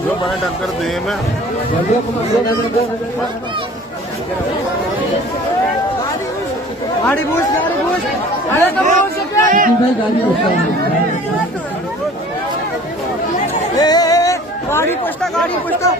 जो बड़ा टक्कर दे में गाड़ी पूछ अरे गाड़ी पूछता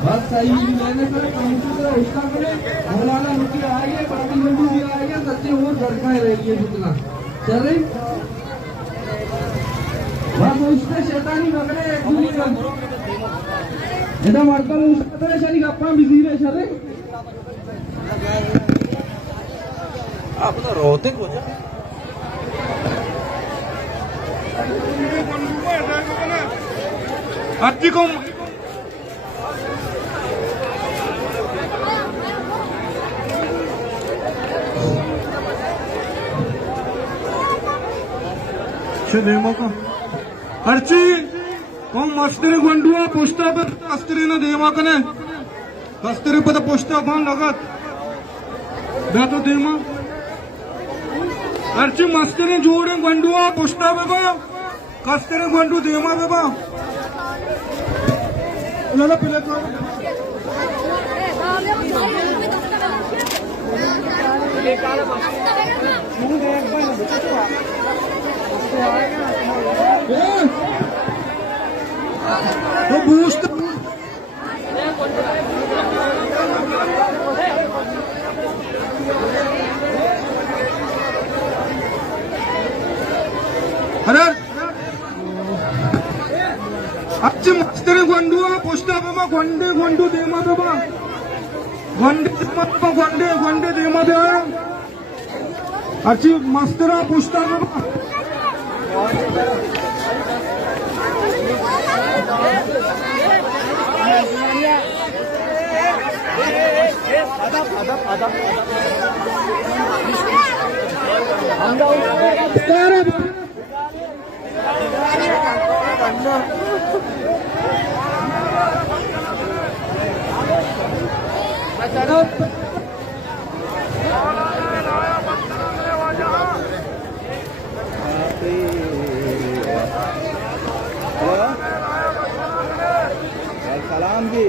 बस सही मैंने सर कंप्यूटर उसका मैंने मौलाना रुकी आई है बाकी मंडू भी आई है सच्चे और गड़काए रही है जितना चल रही बस उसने शैतानी पकड़े एक दूसरे का इधर मारता हूँ उसका तो शरीक अपना बिजी रहे शरे आप तो रोते को अच्छी को देमो का हरची कौन मस्त्री गुंडुआ पोस्टा पर मस्त्री ने देमा कने मस्त्री पर पोस्टा कौन लगत तो देमा हरची मस्त्री जोड़े गुंडुआ पोस्टा पे को कस्त्री गुंडू देमा पे को लाला पिले को तो बूस्ट अरे अच्छी मस्त्री गुंडू पोस्टा बाबा गुंडे गुंडू देमा बाबा गुंडे गुंडे गुंडे देमा दे अच्छी मस्तरा पोस्टा बाबा सलाम जी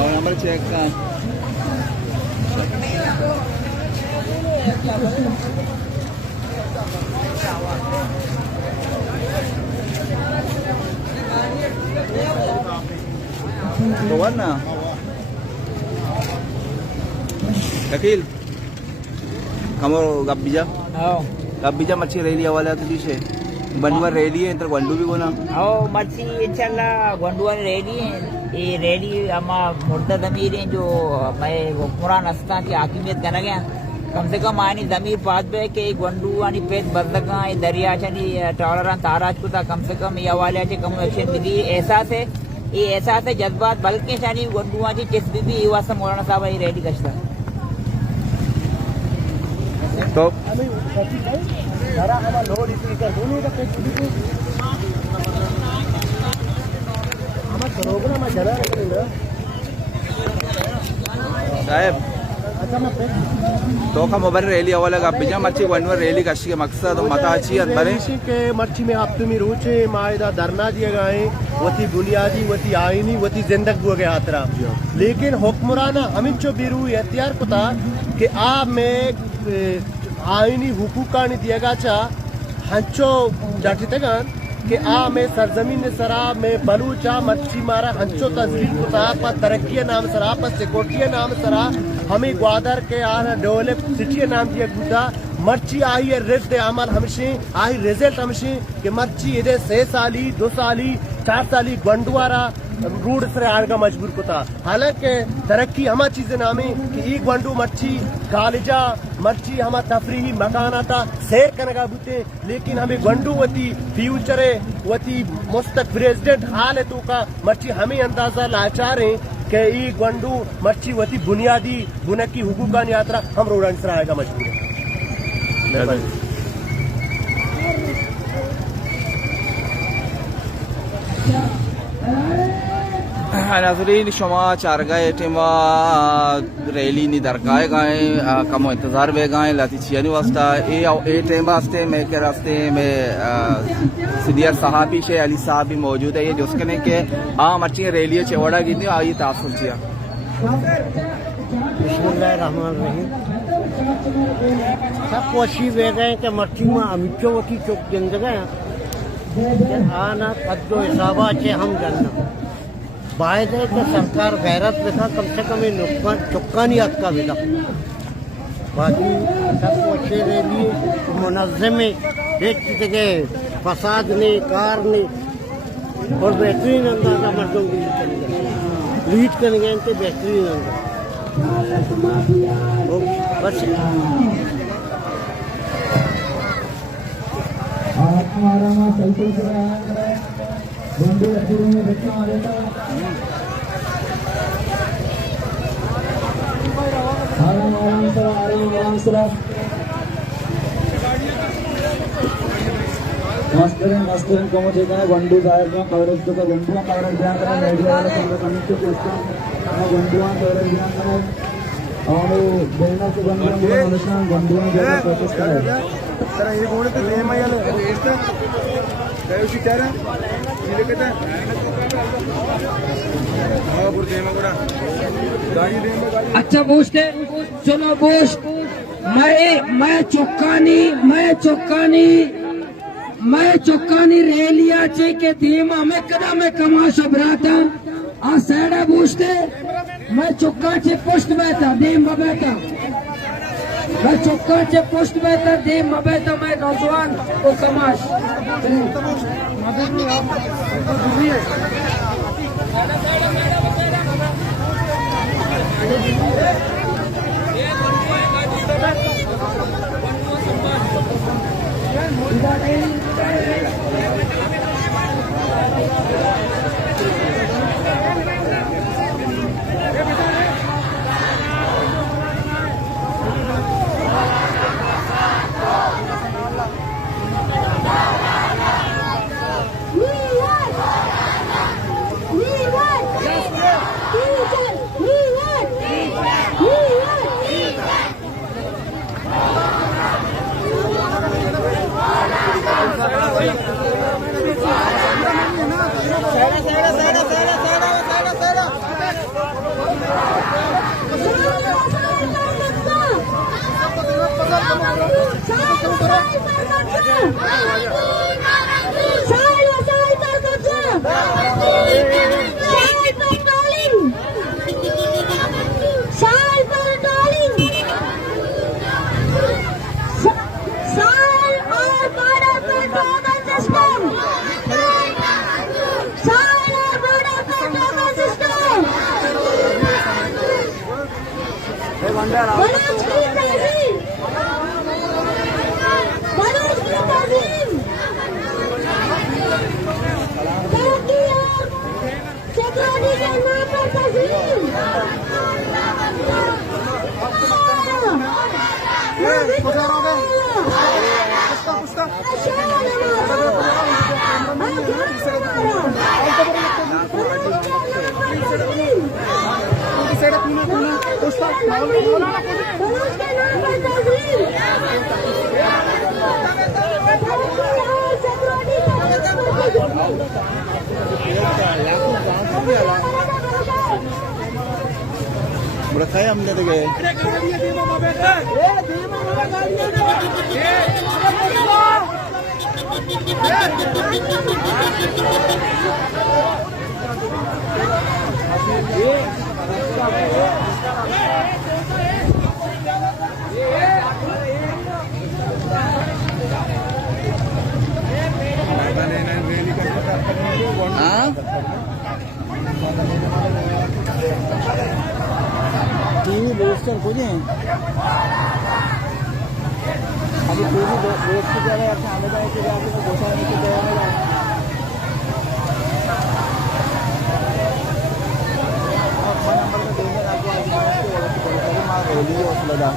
और नंबर चेक का तो ना Dakil, kamu gabbija machi reli awala tu dishe. Banduan reli है, इंटर गंडू भी कोना. आओ मच्छी इंशाल्लाह गंडुआ रेडी है. ये रेडी अमा मुर्दा दमीर है जो मैं कुरान अस्ता की आकिमियत करना गया. कम से कम आनी दमीर पास बे के गंडू आनी पेट बदलका ये दरिया चनी टॉलरान ताराज को था कम से कम ये वाले के कम एक्शन मिली एहसास है. ये एहसास है जज्बात बल्कि चनी गंडू आनी किस भी वास्ता मौलाना साहब ये रेडी करता. तो साहेब तो का मोबाइल रैली अवला गब्बिजा मच्छी गंडुआ रैली कशी के मकसद मताची अंतरे के मच्छी में आप तुम्हें रोचे मायदा धरना दिए गए वती बुनियादी वती आईनी वती जिंदगी गए आतरा लेकिन हुक्मराना हमिन चो बिरू एहतियार को था कि आप में आईनी हुकूका नहीं दिया चा हंचो जाती तगन कि आ में सरजमीन सरा में बलूचा मच्छी मारा हंचो तस्वीर को था पर तरक्की नाम सरा पर सिक्योरिटी नाम सरा हमें ग्वादर के आना डेवलप सिटी नाम दिया गुदा मच्छी आई है रिजल्ट अमल हमशी आई रिजल्ट हमशी कि मच्छी इधर 6 साली 2 साली 4 साली गंडुआरा रूड से आने मजबूर को था. हालांकि तरक्की हमा चीजें नामे कि एक गंडू मच्छी कालिजा मच्छी हमा तफरीही मकान आता सैर करने का बुते लेकिन हमें गंडू वती फ्यूचर वती मुस्तक प्रेसिडेंट हाल है तो का मच्छी हमें अंदाजा लाचार है कि ये गंडू मच्छी वती बुनियादी बुनकी हुकूका यात्रा हम रोडान से आएगा मजबूर है. नाज़रीन शमा चारगाह टेमा रैली नी दरगाह गए कम इंतजार वे गए लाती छियानी वास्ता ए टेम वास्ते मैं के रास्ते में सिदियर साहबी शे अली साहब भी मौजूद है ये जिसके ने के मर्ची रैली चेवड़ा की आई तासुर चिया बिस्मिल्लाहिर्रहमानिर्रहीम सब कोशी वे गए कि मर्ची में अमिचो वकी चौक जगह आना कद्दो हिसाबा चे हम जानना बायदे के सरकार गैरत लिखा कम से कम ये नुकसान चुक्कानी हद का विदा बाकी सब कोशे रैली मुनज़्ज़म एक जगह फसाद ने कार ने और बेहतरीन अंदाजा मर्दों की लीड करेंगे इनके बेहतरीन अंदाजा बस मास्टर कम చేయగానే వండు దాయర్గా కవరేజ్ తో వండు కవరేజ్ చేయాలని మీడియా వాళ్ళ కమిటీ చేస్తాం ఆ వండు కవరేజ్ చేయాలని और देना से बंद अनुष्ठान बंधुओं जगह प्रोसेस करेगा सर ये बोले तो देम आयल देस्ता दयविಟ್ಟು चारा ये कहता हां पुर देम కూడా गाड़ी देम गाड़ी अच्छा पूछते चलो पूछ मैं चौकानी रेलिया चे के धीमा में कदा में कमा शबराता आ सैडा पूछते मैं चौका चे पोस्ट बैठा देम बैठा मैं चौका चे पोस्ट बैठा देम बैठा मैं नौजवान को कमाश रखा है हमने तो गए टीवी दोस्तों को नहीं अभी टीवी दोस्त की जगह अपने आने जाने के लिए आपको घोषणा की जगह नंबर में देने आपको रीली लगा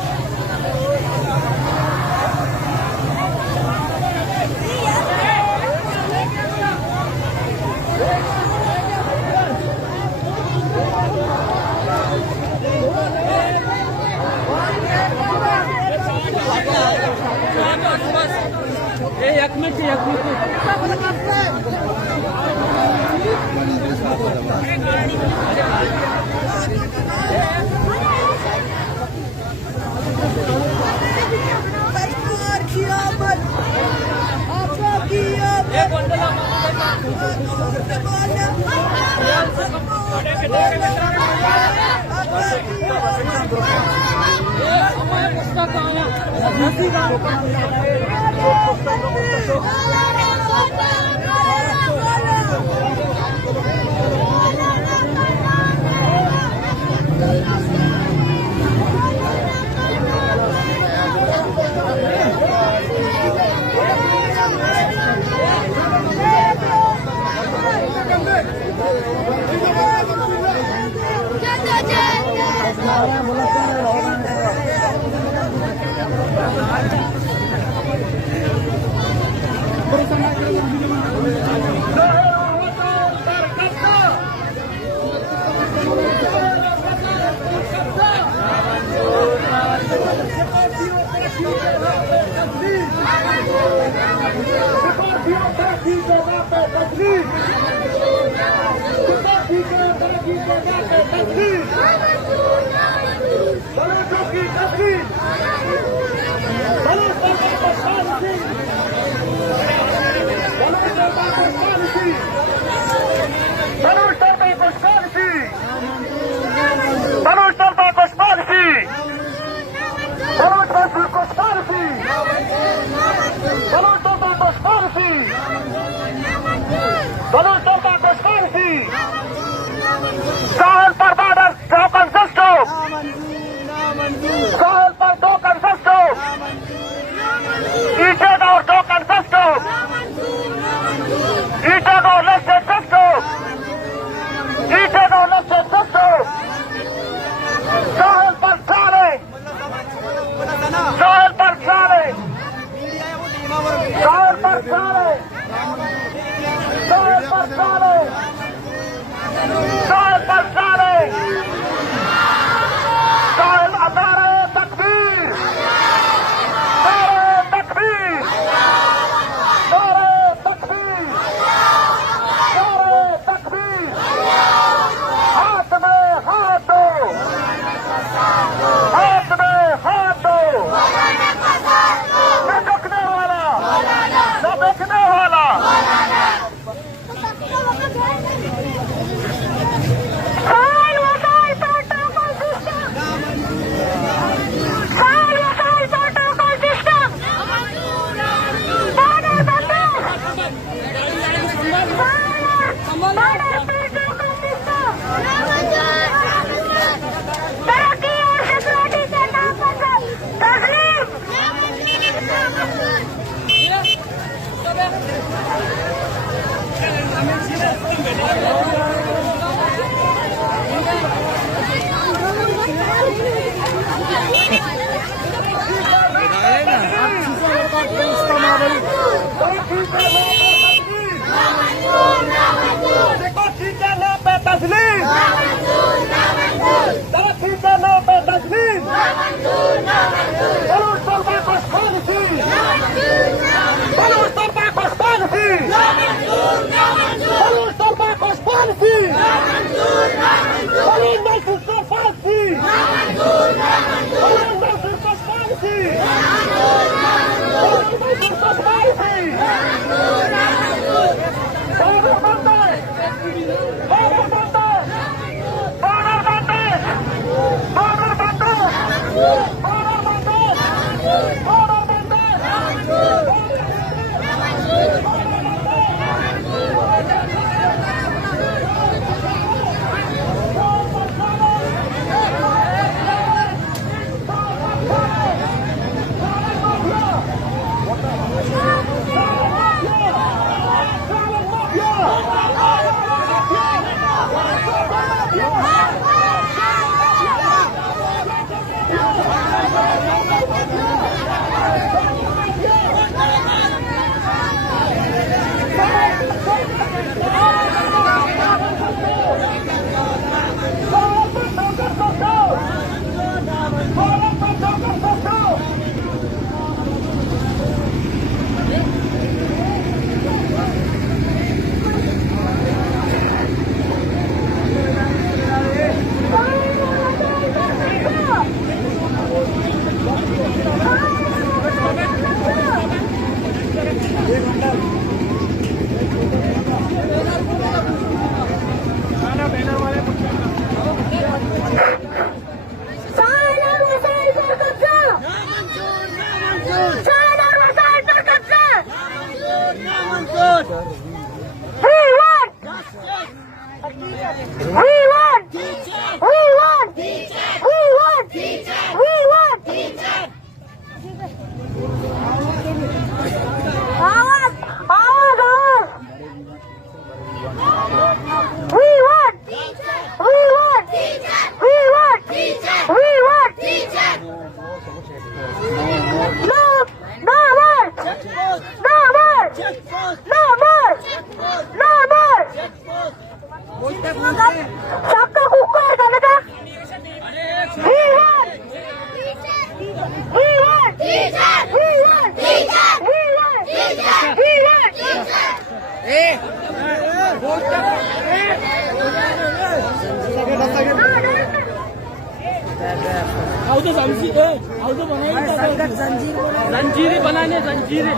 जंजीरें बनाने जंजीरें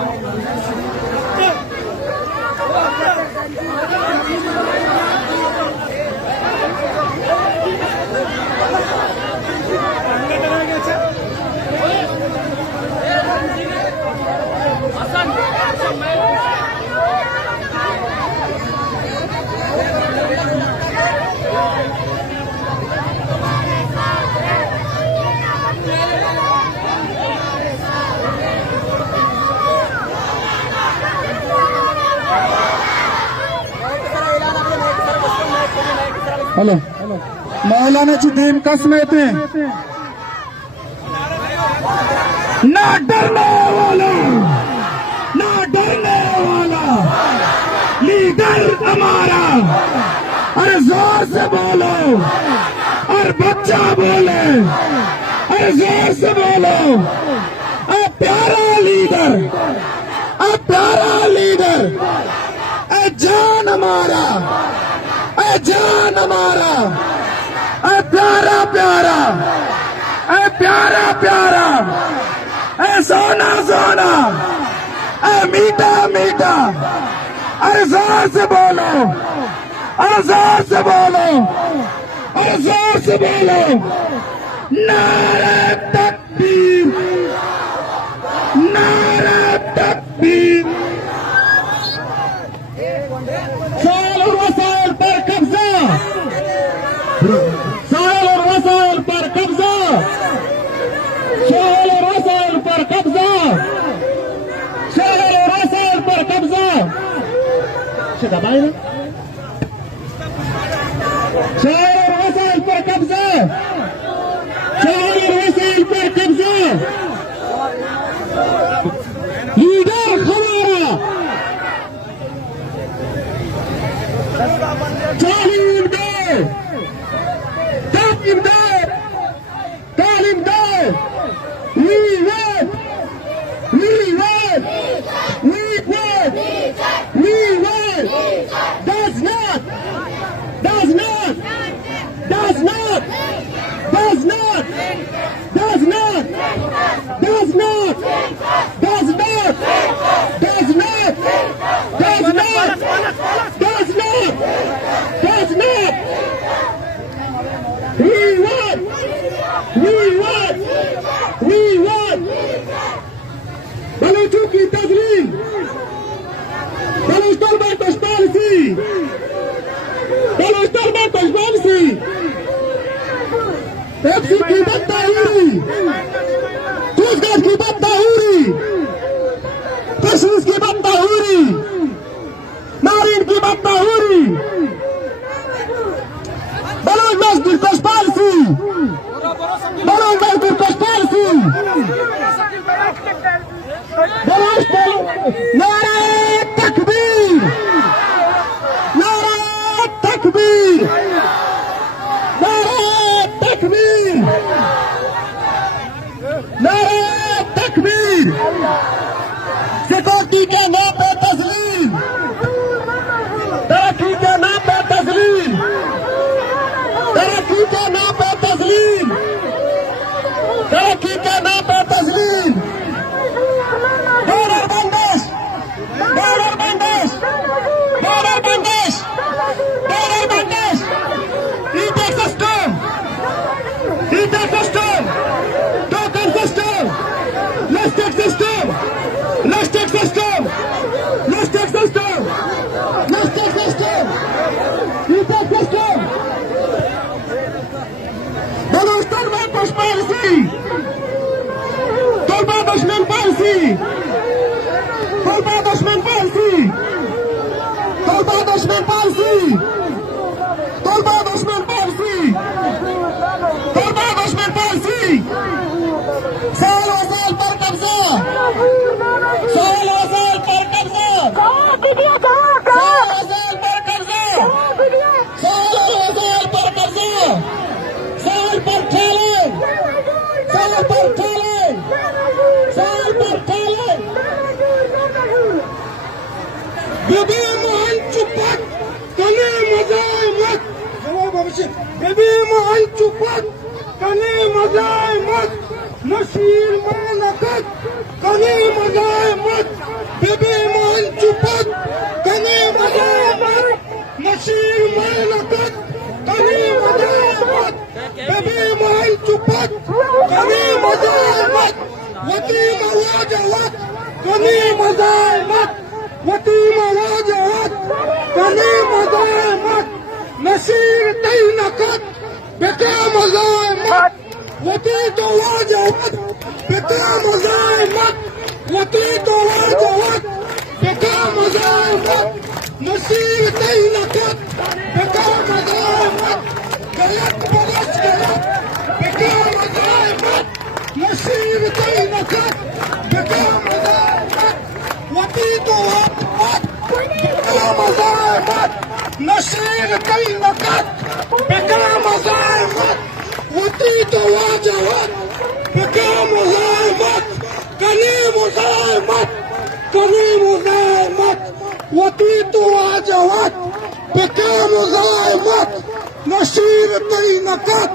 हेलो मौलानाची तीन कसमें ना डरने वाला ना डरने वाला लीडर हमारा। अरे जोर से बोलो और बच्चा बोले, अरे जोर से बोलो। प्यारा लीडर, प्यारा लीडर, जान हमारा, जान हमारा, प्यारा प्यारा, प्यारा प्यारा, सोना सोना, मीठा मीठा। अरे जोर से बोलो, अरे जोर से बोलो, अरे जोर से बोलो। नारे तकबीर, नारे तकबीर। साल और वसाइल पर कब्जा, साल और वसाइल पर कब्जा, साल और वसाइल पर कब्जा, साल और वसाइल पर कब्जा। दबाए ना, साल और वसाइल पर कब्जा, साल और वसाइल पर कब्जा। लीडर हमारा, तालीम दे, तालीम दे, तालीम दे। We wait, we wait, we wait, we wait. Does not, does not, does not, does not, does not, does not, does not, does not, does not, does not, does not. We want, we want, we want. बलूचों की तस्लीम, बलूच तलबा तशबानसी, बलूच तलबा तशबानसी। पेप्सी की बदताहूरी, चूसगढ़ की बदताहूरी, कशिश की बदताहूरी, नारिन की बदताहूरी। बलूच मजदूर तशबानसी, बलूच मजदूर तशबानसी। बलूच नारे तकबीर, नारे तकबीर, नारे तकबीर, नारे तकबीर। सिक्योरिटी के नाम पे तस्लीम, तरक्की के नाम पे तस्लीम, तरक्की के नाम पे तस्लीम, तरक्की के नाम पे तस्लीम। बॉर्डर बंदिश, बॉर्डर बंदिश, बॉर्डर बंदिश, बॉर्डर बंदिश। ईटे सिस्टम, ईटे system, token system, listed system, listed system, listed system, listed system, ईटे सिस्टम। बलूचिस्तान में पुष्पालसी, तलबा दुश्मन पालसी, तलबा दुश्मन पालसी, तलबा दुश्मन पालसी, तलबा दुश्मन पालसी, तलबा दुश्मन पालसी। साल और साल पर कब्जा, साल और साल पर कब्जा, साल और साल पर कब्जा, साल और साल पर कब्जा। साल पर चैलेंज, साल पर चैलेंज, बेबी महल चुपत कने मजाए मत नशीर मानकत कने मजाए मत बेबी महल चुपत कने मजाए मत नशीर मानकत कने मजाए मत बेबी महल चुपत कने मजाए मत वती मवाजवत कने मजाए मत वती मवाजवत कने मजाए मत नसीर तैनकत बेका मजाए मत वती तो वाजवत बेका मजाए मत वती तो वाजवत बेका मजाए मत नसीर तैनकत बेका मजाए मत गलत बलश गलत बेका मजाए मत नसीर तैनकत बेका मजाए मत वती तो वाजवत बेका मजाए मत नसीर तैनकत बेका मजाए मत वती तो वाजवत बेका मजाए मत कने मजाए मत कने मजाए मत वती तो वाजवत बेका मजाए मत नसीर तैनकत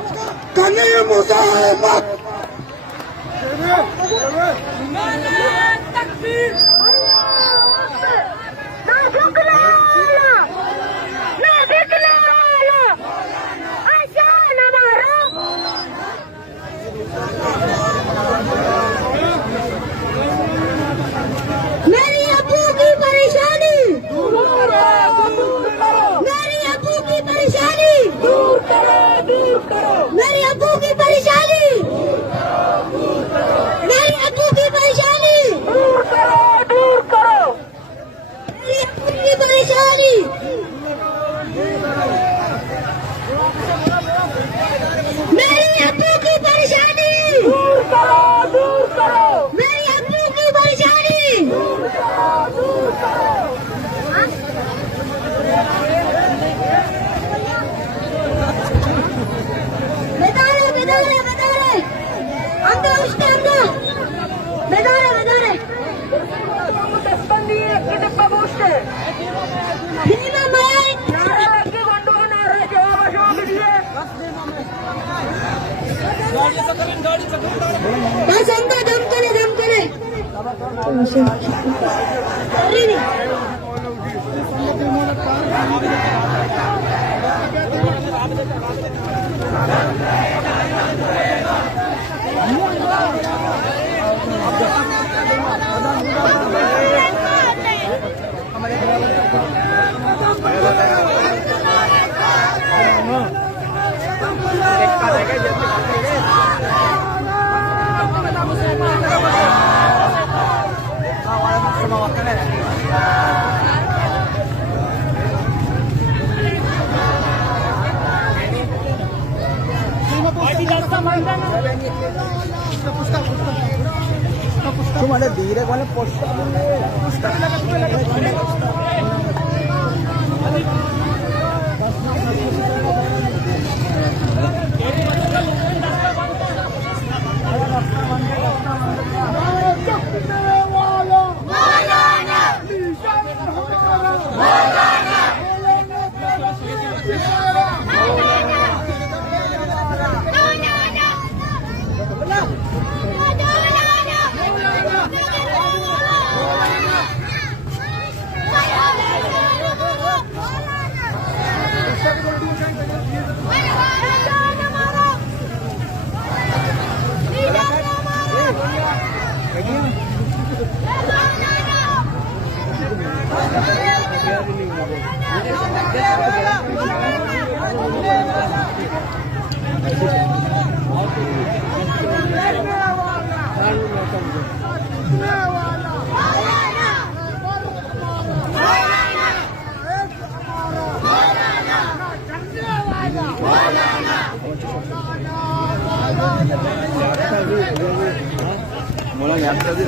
कने मजाए मत मेरी अबू की परेशानी दूर करो मेरी अबू की परेशानी दूर करो मेरी अबू की परेशानी मेरी अबू की परेशानी दूर करो मेरी अबू की परेशानी मेरी अबू की परेशानी दूर करो मेरी अबू की परेशानी बेदारे अंदर उसके अंदर बेदारे बस अंदर दम करे तुम्हारे धीरे वाले मोला याद कर दी